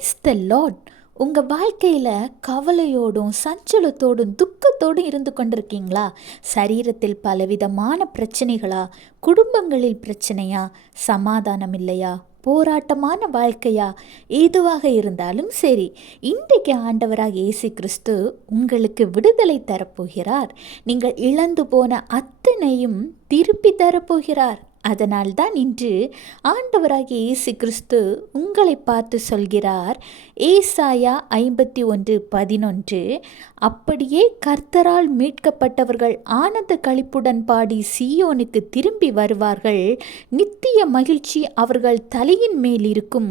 Praise the Lord. உங்கள் வாழ்க்கையில் கவலையோடும் சஞ்சலத்தோடும் துக்கத்தோடும் இருந்து கொண்டிருக்கீங்களா? சரீரத்தில் பலவிதமான பிரச்சனைகளா? குடும்பங்களில் பிரச்சனையா? சமாதானம் இல்லையா? போராட்டமான வாழ்க்கையா? எதுவாக இருந்தாலும் சரி, இன்றைக்கு ஆண்டவராக இயேசு கிறிஸ்து உங்களுக்கு விடுதலை தரப்போகிறார். நீங்கள் இழந்து போன அத்தனையும் திருப்பி தரப்போகிறார். அதனால்தான் இன்று ஆண்டவராகிய இயேசு கிறிஸ்து உங்களை பார்த்து சொல்கிறார், ஏசாயா 51:11, அப்படியே கர்த்தரால் மீட்கப்பட்டவர்கள் ஆனந்த களிப்புடன் பாடி சீயோனுக்கு திரும்பி வருவார்கள். நித்திய மகிழ்ச்சி அவர்கள் தலையின் மேல் இருக்கும்,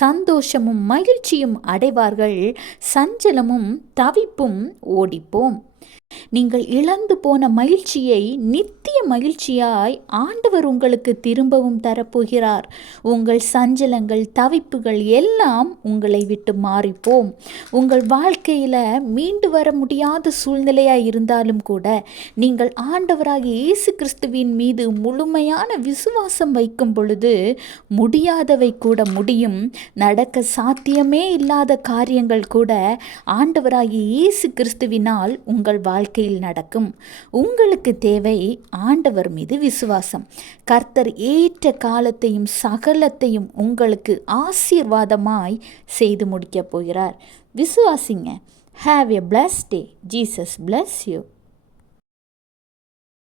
சந்தோஷமும் மகிழ்ச்சியும் அடைவார்கள், சஞ்சலமும் தவிப்பும் ஓடிப்போம். நீங்கள் இழந்து போன மகிழ்ச்சியை நித்திய மகிழ்ச்சியாய் ஆண்டவர் உங்களுக்கு திரும்பவும் தரப்போகிறார். உங்கள் சஞ்சலங்கள் தவிப்புகள் எல்லாம் உங்களை விட்டு மாறிப்போம். உங்கள் வாழ்க்கையில் மீண்டு வர முடியாத சூழ்நிலையாக இருந்தாலும் கூட நீங்கள் ஆண்டவராகிய இயேசு கிறிஸ்துவின் மீது முழுமையான விசுவாசம் வைக்கும் பொழுது முடியாதவை கூட முடியும். நடக்க சாத்தியமே இல்லாத காரியங்கள் கூட ஆண்டவராகிய இயேசு கிறிஸ்துவினால் உங்கள் வாழ்க்கையில் நடக்கும். உங்களுக்கு தேவை ஆண்டவர் மீது விசுவாசம். கர்த்தர் ஏற்ற காலத்தையும் சகலத்தையும் உங்களுக்கு ஆசீர்வாதமாய் செய்து முடிக்கப் போகிறார். விசுவாசிங்க. Have a blessed day. Jesus bless you.